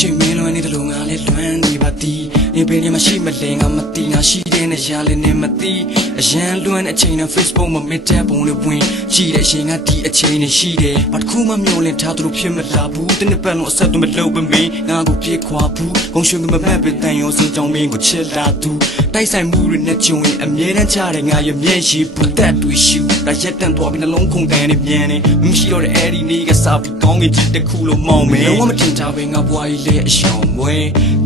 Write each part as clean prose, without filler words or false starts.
ချိန်မင်းလွန်နေတယ်လို့ငါလည်းလွမ်းနေပါသည်နေပင်ဒီမှာရှိမလဲငါမသိငါရှိတဲ့နဲ့ရှာလည်းနေမသိအရန်လွမ်းတဲ့အချိန်နဲ့ Facebook မှာမစ်တဲ့ပုံလေးဝင်ရှိတဲ့အချိန်ကဒီအချိန်နဲ့ရှိတယ်ဘာတစ်ခုမှမျောလင့်ထားသူတို့ဖြစ်မလာဘူးတနေ့ပတ်လုံးအဆက်တော့မလုပ်ပမေးငါကိုပြေးခွာဘူးဂုံရွှင်ကမမတ်ပဲတန်ရုံစင်ကြောင်းမင်းကိုချစ်လာသူတိုက်ဆိုင်မှုတွေနဲ့ကြုံရင်အမြဲတမ်းချတဲ့ငါရဲ့မျက်ရည်ပူတတ်တွေ့ရှူဒါရက်တန်သွားပြီးနှလုံးခုန်တန်းနေပြန်နေမရှိတော့တဲ့အဲ့ဒီနေ့ကစားပြီးကောင်းကင်ကြီးတစ်ခုလုံးမောင်းမယ်လုံးဝမတင်ကြပဲငါဘွားကြီးလေးအရှောင်ဝဲ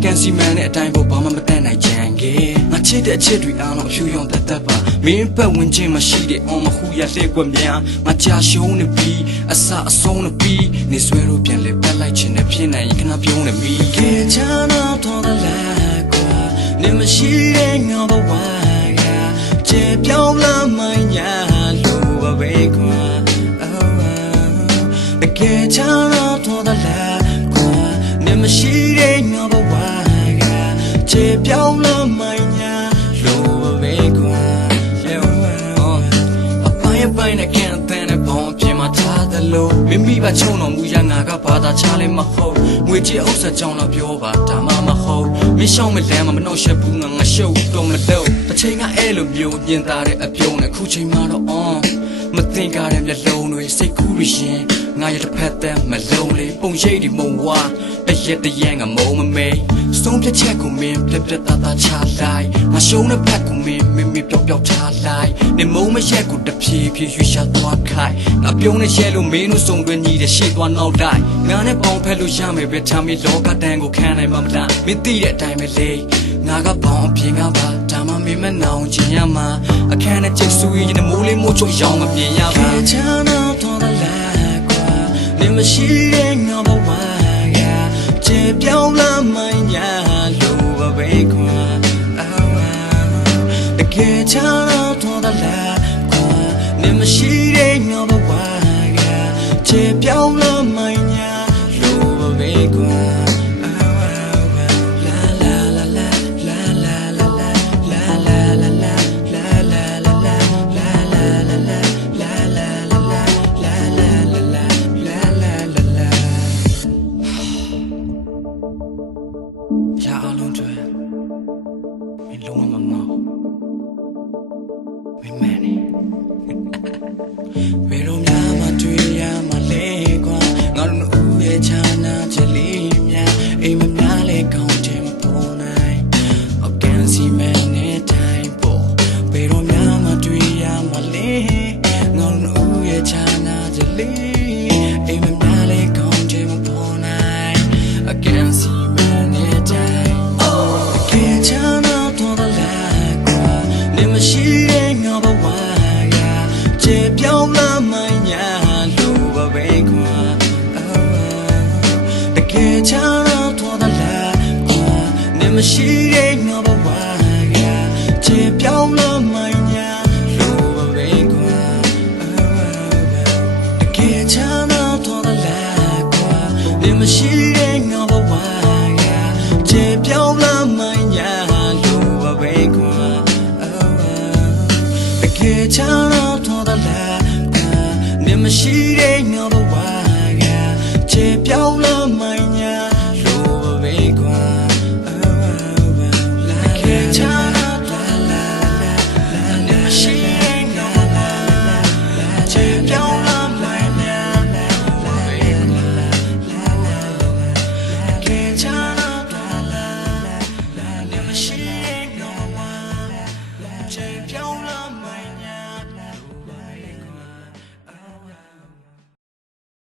ကန်စီမန်နဲ့အတိုင်းပေါ်ဘာမှမတတ်နိုင်ကြံခဲ့ငါချစ်တဲ့အချစ်တွေအားလုံးအဖြူရောင်တတ်ပါမင်းပတ်ဝန်းကျင်မှာရှိတဲ့အောင်မခုရလက်ကွက်များငါကြာရှုံးနေပြီးအစအဆုံးနေပြီးနေဆွဲလို့ပြန်လဲပတ်လိုက်ခြင်းနဲ့ဖြစ်နိုင်ရင်ခဏပြုံးနေပြီကဲချာနာတော်ကလေးကွာနေမရှိတဲ့ငါဘဝကကျေပြောင်းလာမှညာလို့ပဲကွာကဲချာနာတော်ကလေးကွာနေမရှိတဲ့ငါဘဝကကျေပြောင်းလာမှညာလို့ပဲကွာပိုင်းနဲ့ကန်တဲ့နဲ့ဘောင်းပြင်မှာထားတယ်လို့မိမိပါချုံတော်မူရငါကဘာသာချလဲမဟုတ်ငွေကြေးဥစ္စာကြောင့်တော့ပြောပါဒါမှမဟုတ်မရှောင်းမလန်းမနှောက်ရှက်ဘူးငါရှုပ်တော့မလို့တစ်ချိန်ကအဲ့လိုမျိုးမြင်သားတဲ့အပြုံးနဲ့ခုချိန်မှာတော့မသိကြတဲ့မျက်လုံးတွေစိတ်ကူးရရှင်ငါရဲ့တစ်ဖက်သက်မလုံးလေးပုံရိပ်ဒီမုံဝါတရက်တရံငါမုံမမေးဆုံးဖြတ်ချက်ကိုမင်းပြက်ပြက်သားသားချလိုက်မရှုံးတဲ့ဖက်ကိုမင်းမိပျောက်ပျောက်ထားလိုက်နေမုံမရက်ကိုတဖြည်းဖြည်းရွှေ့ရှာသွားခိုင်းငါပြုံးနေရဲလို့မင်းတို့စုံတွင်ညီတဲ့ရှေ့သွားနောက်လိုက်ငါနဲ့ပေါင်းဖက်လို့ရမယ်ပဲထားမိလောကတန်းကိုခံနိုင်မှာမလားမင်းသိတဲ့အတိုင်းပဲလေငါကပေါင်းအပြင်ကပါဒါမှမင်းမနောင်ချင်ရမှာအခန်းနဲ့ချစ်ဆူရင်မိုးလေးမိုးချိုရောင်မမြင်ရပါချာနာတော်လာကွာနေမရှိတဲ့ငါဘဝကကျေပြောင်းလာမှညာလို့ပဲကွာတကယ်ချာနာတော်လာကွာနေမရှိတဲ့ငါဘဝကကျေပြောင်းလာမှညာလို့ပဲကွာရာအလုံးတွေမင်းလုံးဝမမောက်မင်းမနေဘယ်လိုများမတွေ့ရမလဲကွာငါတို့ဦးရဲ့ချာနာချက်လေးများအိမ်မများလဲကောင်းတယ်မပေါ်နိုင်အကန်စီမန်နဲ့တိုင်းပေါ်ဘယ်လိုများမတွေ့ရမလဲငါတို့ဦးရဲ့ချာနာချက်လေးအိမ်မများလဲကောင်းတယ်မပေါ်နိုင်အကန်စီရှိတဲ့ငါဘဝကကျေပြောင်းလာမှညာလို့ပဲကွာတကယ်ချာတော့တော်လာကွာနေမရှိတဲ့